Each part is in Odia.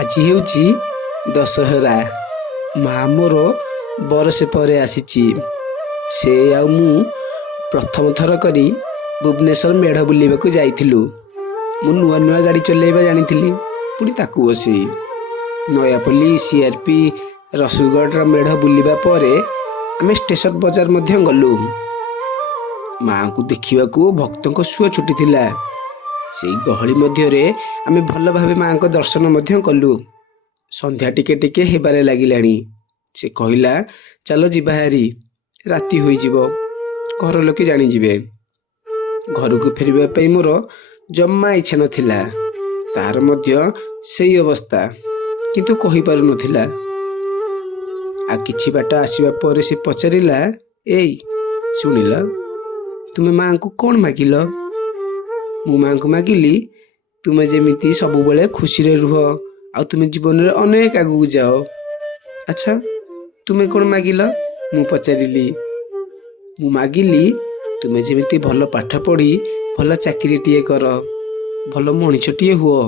ଆଜି ହେଉଛି ଦଶହରା। ମା ମୋର ବରଷେ ପରେ ଆସିଛି। ସେ ଆଉ ମୁଁ ପ୍ରଥମ ଥର କରି ଭୁବନେଶ୍ୱର ମେଢ଼ ବୁଲିବାକୁ ଯାଇଥିଲୁ। ମୁଁ ନୂଆ ନୂଆ ଗାଡ଼ି ଚଲାଇବା ଜାଣିଥିଲି, ପୁଣି ତାକୁ ବସେଇ। ନୟାପଲ୍ଲୀ, ସିଆର୍ପି, ରସୁଲଗଡ଼ର ମେଢ଼ ବୁଲିବା ପରେ ଆମେ ଷ୍ଟେସନ ବଜାର ମଧ୍ୟ ଗଲୁ। ମାଆଙ୍କୁ ଦେଖିବାକୁ ଭକ୍ତଙ୍କ ସୁଅ ଛୁଟିଥିଲା। ସେଇ ଗହଳି ମଧ୍ୟରେ ଆମେ ଭଲ ଭାବେ ମାଆଙ୍କ ଦର୍ଶନ ମଧ୍ୟ କଲୁ। ସନ୍ଧ୍ୟା ଟିକେ ଟିକେ ହେବାରେ ଲାଗିଲାଣି। ସେ କହିଲା, ଚାଲ ଯିବା ହାରି, ରାତି ହୋଇଯିବ, ଘର ଲୋକେ ଜାଣିଯିବେ। ଘରକୁ ଫେରିବା ପାଇଁ ମୋର ଜମା ଇଚ୍ଛା ନଥିଲା। ତାର ମଧ୍ୟ ସେଇ ଅବସ୍ଥା, କିନ୍ତୁ କହିପାରୁନଥିଲା। ଆଉ କିଛି ବାଟ ଆସିବା ପରେ ସେ ପଚାରିଲା, ଏଇ ଶୁଣିଲ, ତୁମେ ମାଆଙ୍କୁ କ'ଣ ମାଗିଲ? ମୁଁ ମାଆଙ୍କୁ ମାଗିଲି, ତୁମେ ଯେମିତି ସବୁବେଳେ ଖୁସିରେ ରୁହ, ଆଉ ତୁମେ ଜୀବନରେ ଅନେକ ଆଗକୁ ଯାଅ। ଆଚ୍ଛା, ତୁମେ କ'ଣ ମାଗିଲ? ମୁଁ ପଚାରିଲି। ମୁଁ ମାଗିଲି, ତୁମେ ଯେମିତି ଭଲ ପାଠ ପଢ଼ି ଭଲ ଚାକିରିଟିଏ କର, ଭଲ ମଣିଷଟିଏ ହୁଅ,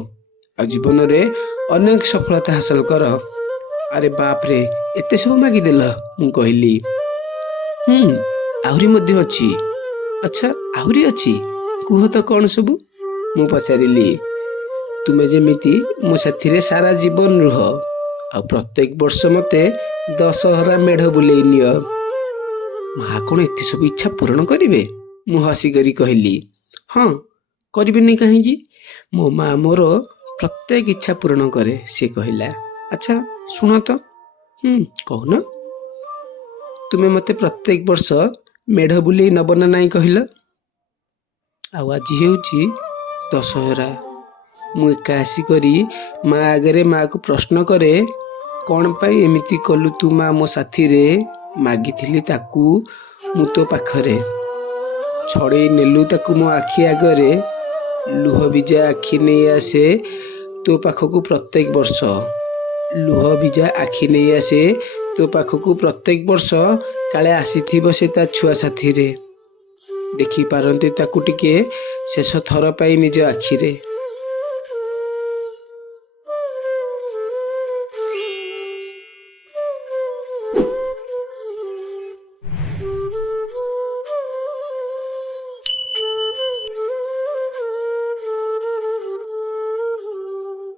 ଆଉ ଜୀବନରେ ଅନେକ ସଫଳତା ହାସଲ କର। ଆରେ ବାପରେ, ଏତେ ସବୁ ମାଗିଦେଲ? ମୁଁ କହିଲି। ଆହୁରି ମଧ୍ୟ ଅଛି। ଆଚ୍ଛା, ଆହୁରି ଅଛି? କୁହ ତ କ'ଣ ସବୁ? ମୁଁ ପଚାରିଲି। ତୁମେ ଯେମିତି ମୋ ସାଥିରେ ସାରା ଜୀବନ ରୁହ, ଆଉ ପ୍ରତ୍ୟେକ ବର୍ଷ ମୋତେ ଦଶହରା ମେଢ଼ ବୁଲେଇ ନିଅ। ମା କ'ଣ ଏତେ ସବୁ ଇଚ୍ଛା ପୂରଣ କରିବେ? ମୁଁ ହସିକରି କହିଲି। ହଁ, କରିବେନି କାହିଁକି? ମୋ ମା ମୋର ପ୍ରତ୍ୟେକ ଇଚ୍ଛା ପୂରଣ କରେ, ସେ କହିଲା। ଆଚ୍ଛା, ଶୁଣ ତ। କହୁନ। ତୁମେ ମୋତେ ପ୍ରତ୍ୟେକ ବର୍ଷ ମେଢ଼ ବୁଲେଇ ନେବ ନା ନାହିଁ କହିଲ? ଆଉ ଆଜି ହେଉଛି ଦଶହରା। ମୁଁ ଏକା ଆସିକରି ମା ଆଗରେ ମାଆକୁ ପ୍ରଶ୍ନ କରେ, କ'ଣ ପାଇଁ ଏମିତି କଲୁ ତୁ ମା ମୋ ସାଥିରେ? ମାଗିଥିଲି ତାକୁ ମୁଁ ତୋ ପାଖରେ, ଛଡ଼େଇ ନେଲୁ ତାକୁ ମୋ ଆଖି ଆଗରେ। ଲୁହ ଭିଜା ଆଖି ନେଇ ଆସେ ତୋ ପାଖକୁ ପ୍ରତ୍ୟେକ ବର୍ଷ। ଲୁହ ଭିଜା ଆଖି ନେଇ ଆସେ ତୋ ପାଖକୁ ପ୍ରତ୍ୟେକ ବର୍ଷ। କାଳେ ଆସିଥିବ ସେ ତା ଛୁଆ ସାଥିରେ, ଦେଖିପାରନ୍ତି ତାକୁ ଟିକେ ଶେଷ ଥର ପାଇଁ ନିଜ ଆଖିରେ।